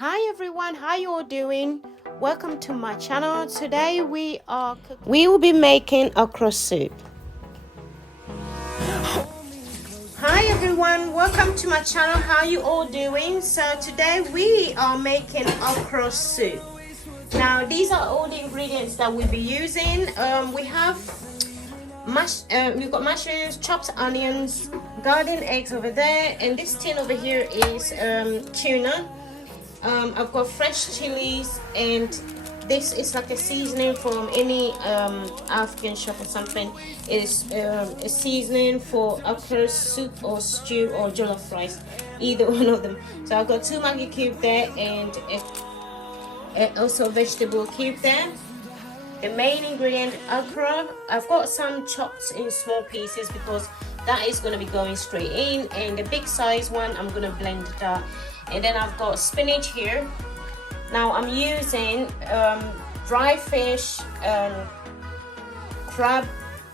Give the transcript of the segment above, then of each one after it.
Hi everyone, how you all doing? Welcome to my channel. Today we will be making okra soup. Hi everyone, welcome to my channel. How you all doing? So today we are making okra soup. Now these are all the ingredients that we'll be using. We have we've got mushrooms, chopped onions, garden eggs over there, and this tin over here is tuna. I've got fresh chilies, and this is like a seasoning from any African shop or something. It's a seasoning for okra soup or stew or jollof rice, either one of them. So I've got 2 Maggi cube there, and also a vegetable cube there. The main ingredient, okra. I've got some chopped in small pieces because that is going to be going straight in, and the big size one I'm going to blend that. And then I've got spinach here. Now I'm using dry fish, crab,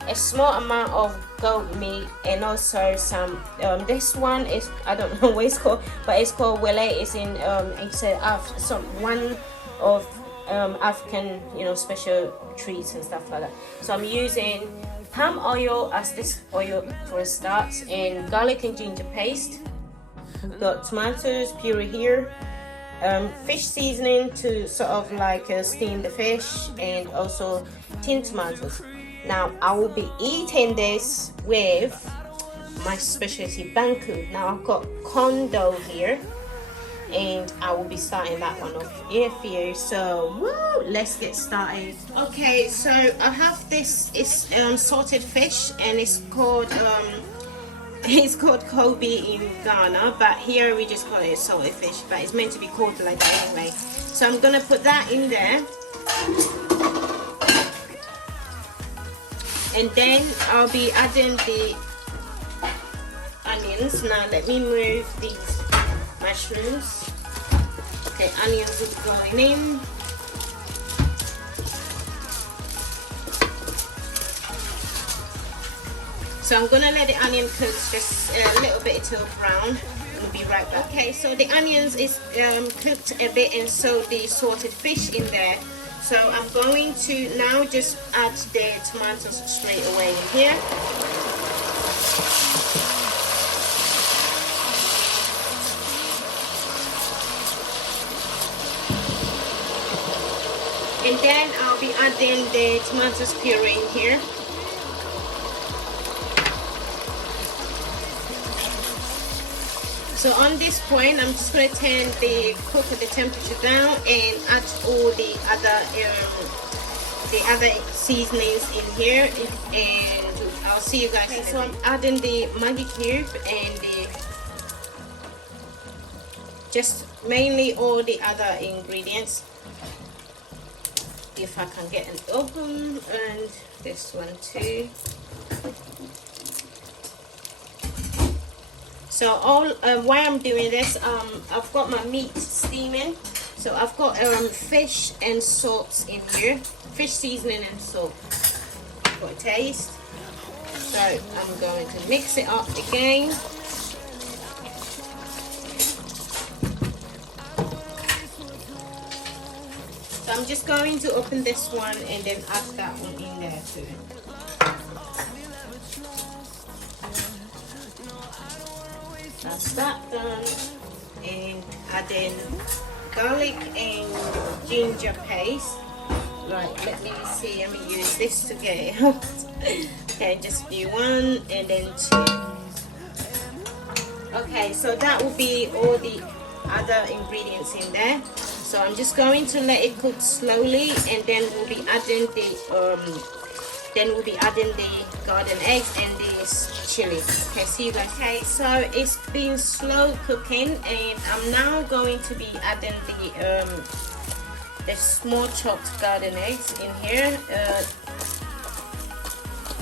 a small amount of goat meat, and also some this one is, I don't know what it's called, but it's called wele. It's in one of African, special treats and stuff like that. So I'm using palm oil as this oil for a start, and garlic and ginger paste. We've got tomatoes, puree here, fish seasoning to sort of like steam the fish, and also tinned tomatoes. Now I will be eating this with my specialty Banku. Now I've got corn dough here, and I will be starting that one off here for you. So woo, let's get started. Okay, so I have this is salted fish, and it's called Kobe in Ghana, but here we just call it salted fish, but it's meant to be called like that anyway. So I'm gonna put that in there, and then I'll be adding the onions. Now let me move these mushrooms. Okay, onions will be going in. So I'm gonna let the onion cook just a little bit till brown. We'll be right back. Okay, so the onions is cooked a bit, and so the salted fish in there. So I'm going to now just add the tomatoes straight away in here. And then I'll be adding the tomatoes puree in here. So on this point, I'm just going to turn the temperature down and add all the other seasonings in here, and I'll see you guys. Okay, so I'm adding the Maggi cube and just mainly all the other ingredients. If I can get it open, and this one too. So why I'm doing this, I've got my meat steaming. So I've got fish and salt in here, fish seasoning and salt for a taste. So I'm going to mix it up again. So I'm just going to open this one and then add that one in there too. That's that done, and adding garlic and ginger paste. Right, let me see, let me use this to get it out. Okay, just do 1 and then 2. Okay, so that will be all the other ingredients in there. So I'm just going to let it cook slowly, and then we'll be adding the garden eggs and this chili. Okay, see you guys. Okay, so it's been slow cooking, and I'm now going to be adding the small chopped garden eggs in here.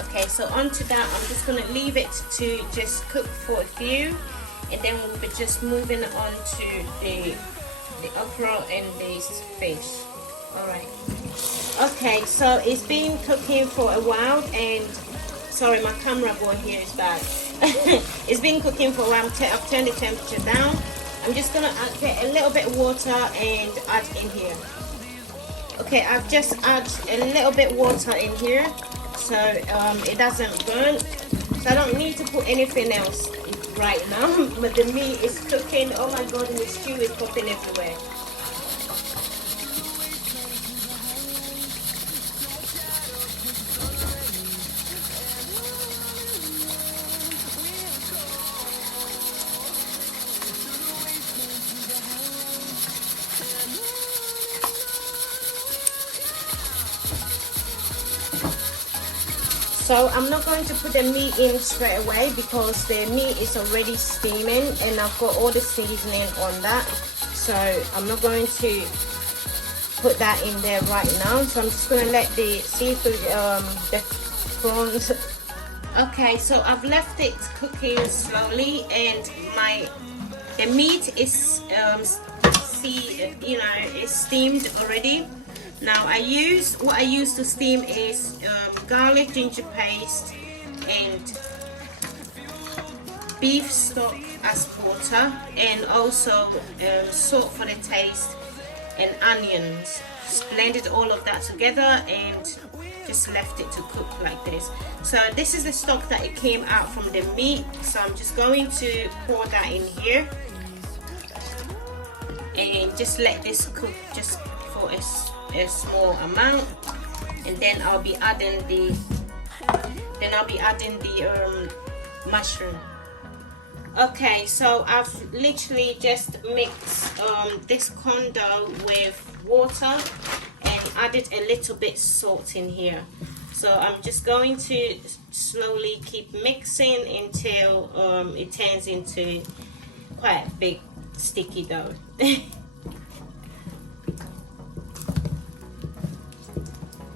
Okay, so onto that, I'm just going to leave it to just cook for a few, and then we'll be just moving on to the okra and this fish. All right. Okay, so it's been cooking for a while, and sorry, my camera board here is bad. It's been cooking for a while. I've turned the temperature down, I'm just gonna get a little bit of water and add in here. Okay, I've just added a little bit water in here so it doesn't burn. So I don't need to put anything else right now. But the meat is cooking. Oh my god, and the stew is popping everywhere. So I'm not going to put the meat in straight away because the meat is already steaming and I've got all the seasoning on that. So I'm not going to put that in there right now. So I'm just going to let the seafood, the prawns. Okay, so I've left it cooking slowly and the meat is is steamed already. Now what I use to steam is garlic ginger paste and beef stock as water, and also salt for the taste and onions. Just blended all of that together and just left it to cook like this. So this is the stock that it came out from the meat, so I'm just going to pour that in here and just let this cook just for a small amount, and then I'll be adding the mushroom. Okay, so I've literally just mixed this corn dough with water and added a little bit salt in here. So I'm just going to slowly keep mixing until it turns into quite a big sticky dough.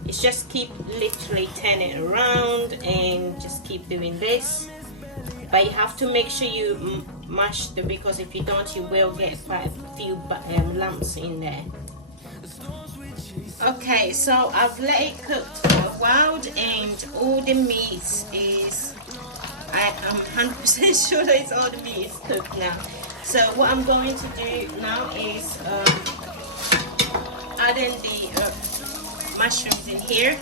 It's just keep literally turning it around and just keep doing this, but you have to make sure you mash them, because if you don't you will get quite a few lumps in there. Okay, so I've let it cook for a while and all the meat is, I am 100% sure that all the meat is cooked now. So what I'm going to do now is adding the mushrooms in here.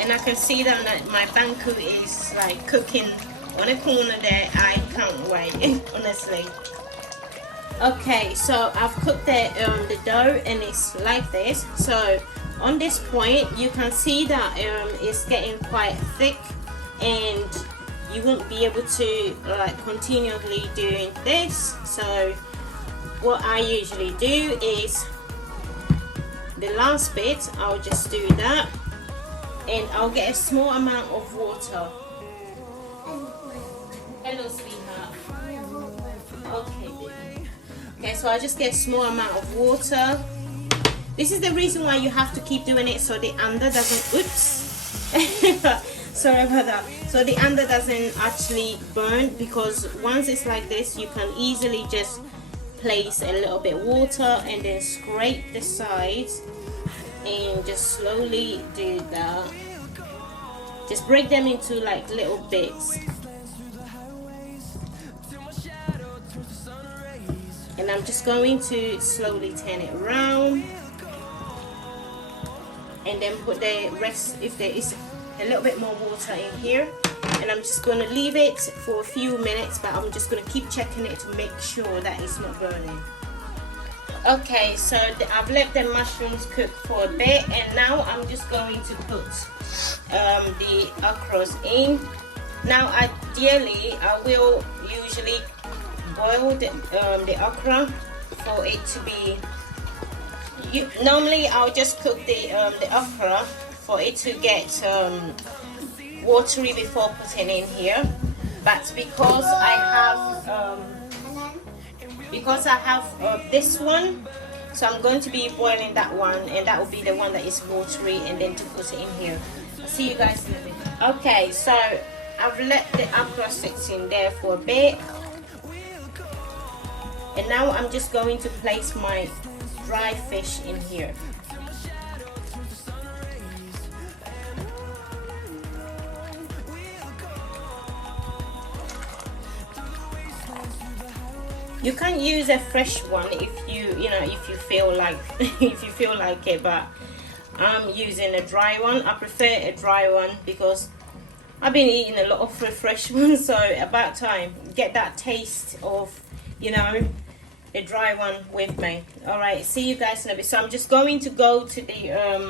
And I can see that my banku is like cooking on a corner there. I can't wait, honestly. Okay, so I've cooked the dough and it's like this. So on this point you can see that it's getting quite thick and you won't be able to like continually doing this. So what I usually do is the last bit I'll just do that and I'll get a small amount of water. Hello sweetheart. Okay baby. Okay, so I just get a small amount of water. This is the reason why you have to keep doing it, so the under doesn't, oops. Sorry about that. So the under doesn't actually burn, because once it's like this you can easily just place a little bit of water and then scrape the sides and just slowly do that. Just break them into like little bits. And I'm just going to slowly turn it around and then put the rest, if there is a little bit more water in here, and I'm just going to leave it for a few minutes, but I'm just going to keep checking it to make sure that it's not burning. Okay, so I've let the mushrooms cook for a bit, and now I'm just going to put the okras in. Now ideally I will usually boil the okra for it to be, normally I'll just cook the okra for it to get watery before putting in here, but because I have this one, so I'm going to be boiling that one, and that will be the one that is watery, and then to put it in here. I'll see you guys in a minute. Okay, so I've let the okra sit in there for a bit, and now I'm just going to place my dry fish in here. You can use a fresh one if if you feel like if you feel like it, but I'm using a dry one. I prefer a dry one because I've been eating a lot of fresh ones, so about time get that taste of the dry one with me. All right, see you guys in a bit. So I'm just going to go to the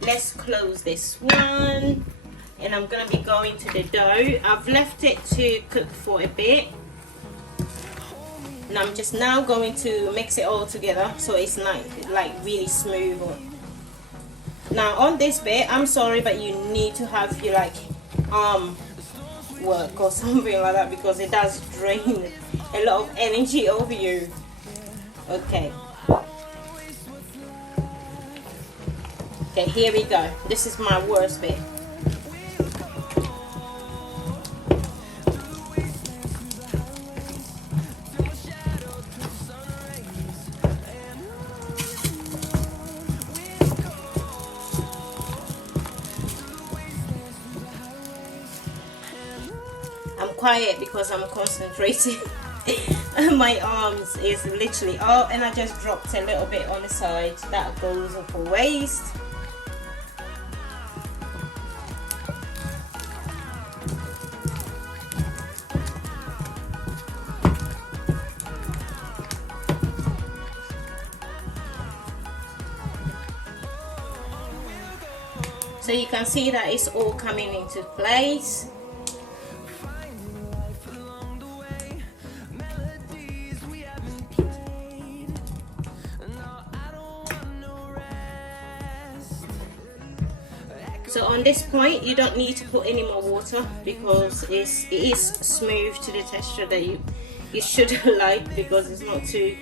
let's close this one, and I'm gonna be going to the dough. I've left it to cook for a bit, and I'm just now going to mix it all together so it's like really smooth. Now on this bit, I'm sorry, but you need to have your arm work or something like that, because it does drain a lot of energy over you. Okay, here we go. This is my worst bit. I'm quiet because I'm concentrating. My arms is literally, oh, and I just dropped a little bit on the side. That goes for waste. So you can see that it's all coming into place. So on this point, you don't need to put any more water because it is smooth to the texture that you should like, because it's not too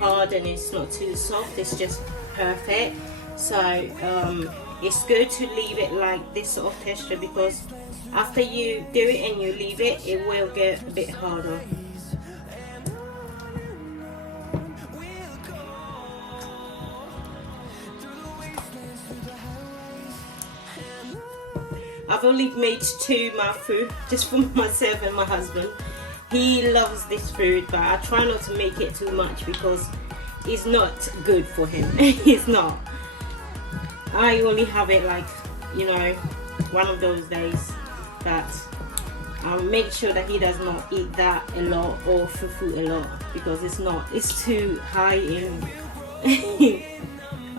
hard and it's not too soft. It's just perfect. So it's good to leave it like this sort of texture, because after you do it and you leave it, it will get a bit harder. I've only made 2 food just for myself and my husband. He loves this food, but I try not to make it too much because it's not good for him. It's not. I only have it one of those days, but I'll make sure that he does not eat that a lot or fufu a lot, because it's too high in.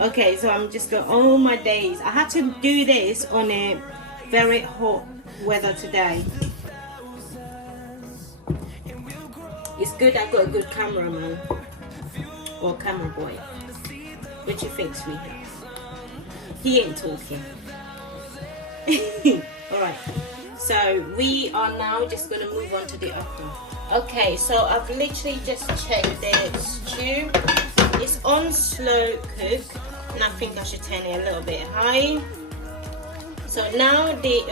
Okay, so I'm just going, all my days. I had to do this on a very hot weather today. It's good I got a good cameraman or camera boy. What do you think, sweetheart? He ain't talking. Alright, so we are now just going to move on to the okra. Okay, so I've literally just checked the stew. It's on slow cook, and I think I should turn it a little bit high. So now the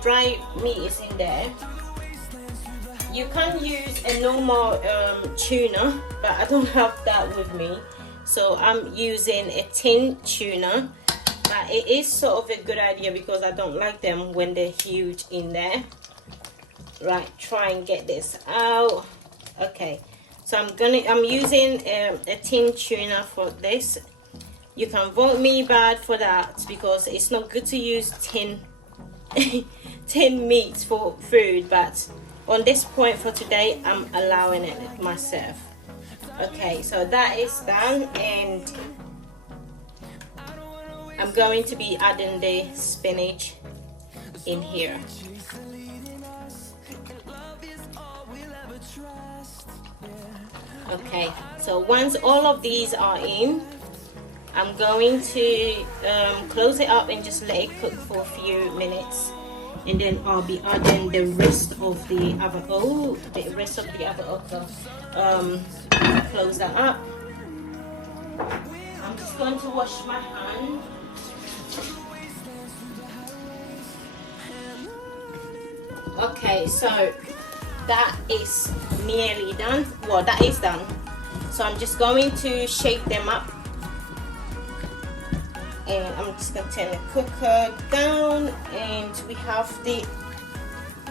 dry meat is in there. You can use a normal tuna, but I don't have that with me, so I'm using a tin tuna. But it is sort of a good idea because I don't like them when they're huge in there. Right, try and get this out. Okay, so I'm using a tin tuna for this. You can vote me bad for that because it's not good to use tin meat for food, but on this point for today, I'm allowing it myself. Okay, so that is done, and I'm going to be adding the spinach in here. Okay, so once all of these are in, I'm going to close it up and just let it cook for a few minutes, and then I'll be adding the rest of the other okra. Close that up. I'm just going to wash my hand. Okay, so that is nearly done. Well, that is done. So I'm just going to shake them up, and I'm just going to turn the cooker down, and we have the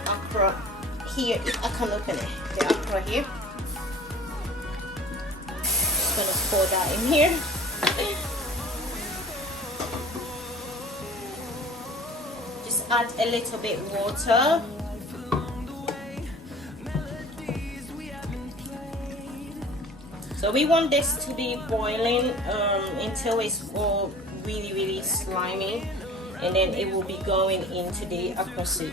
okra here. If I can open it, the okra here. just gonna pour that in here. Just add a little bit water. So we want this to be boiling until it's all really slimy, and then it will be going into the okra soup.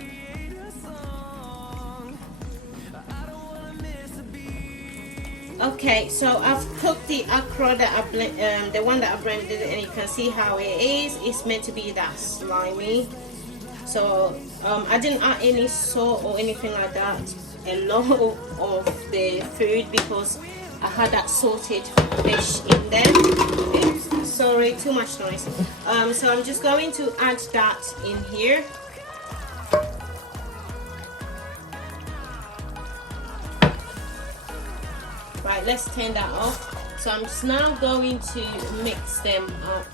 Okay, so I've cooked the okra that I the one that I blended, and you can see how it is. It's meant to be that slimy. So I didn't add any salt or anything like that. A lot of the food because I had that salted fish in there. Oops, sorry, too much noise. So I'm just going to add that in here. Right, let's turn that off. So I'm just now going to mix them up.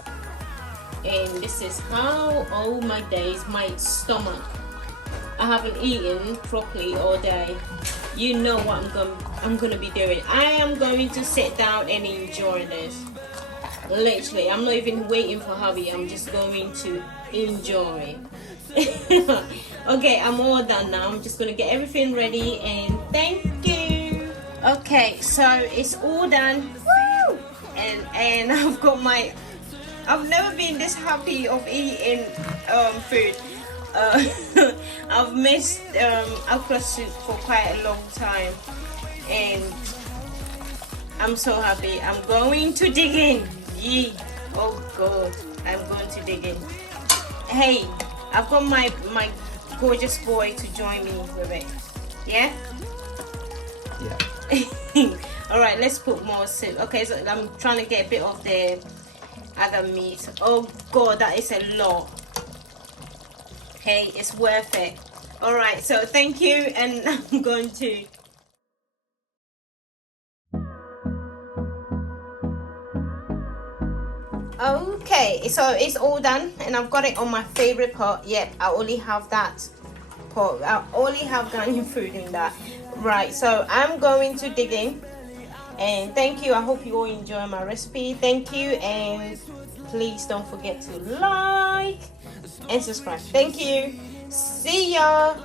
And this is how, oh my days, my stomach. I haven't eaten properly all day. You know what I'm gonna be doing. I am going to sit down and enjoy this. Literally, I'm not even waiting for hubby. I'm just going to enjoy. Okay, I'm all done now. I'm just gonna get everything ready and thank you. Okay, so it's all done. Woo! And I've got my. I've never been this happy of eating food. I've missed okra soup for quite a long time, and I'm so happy. I'm going to dig in. Yee. Oh God, I'm going to dig in. Hey, I've got my gorgeous boy to join me with it. Yeah? Yeah. All right, let's put more soup. Okay, so I'm trying to get a bit of the other meat. Oh God, that is a lot. Okay, it's worth it. All right, so thank you, and I'm going to. Okay, so it's all done, and I've got it on my favorite pot. Yep, I only have that pot. I only have Ghanaian food in that. Right, so I'm going to dig in, and thank you. I hope you all enjoy my recipe. Thank you, and please don't forget to like and subscribe. Thank you. See ya.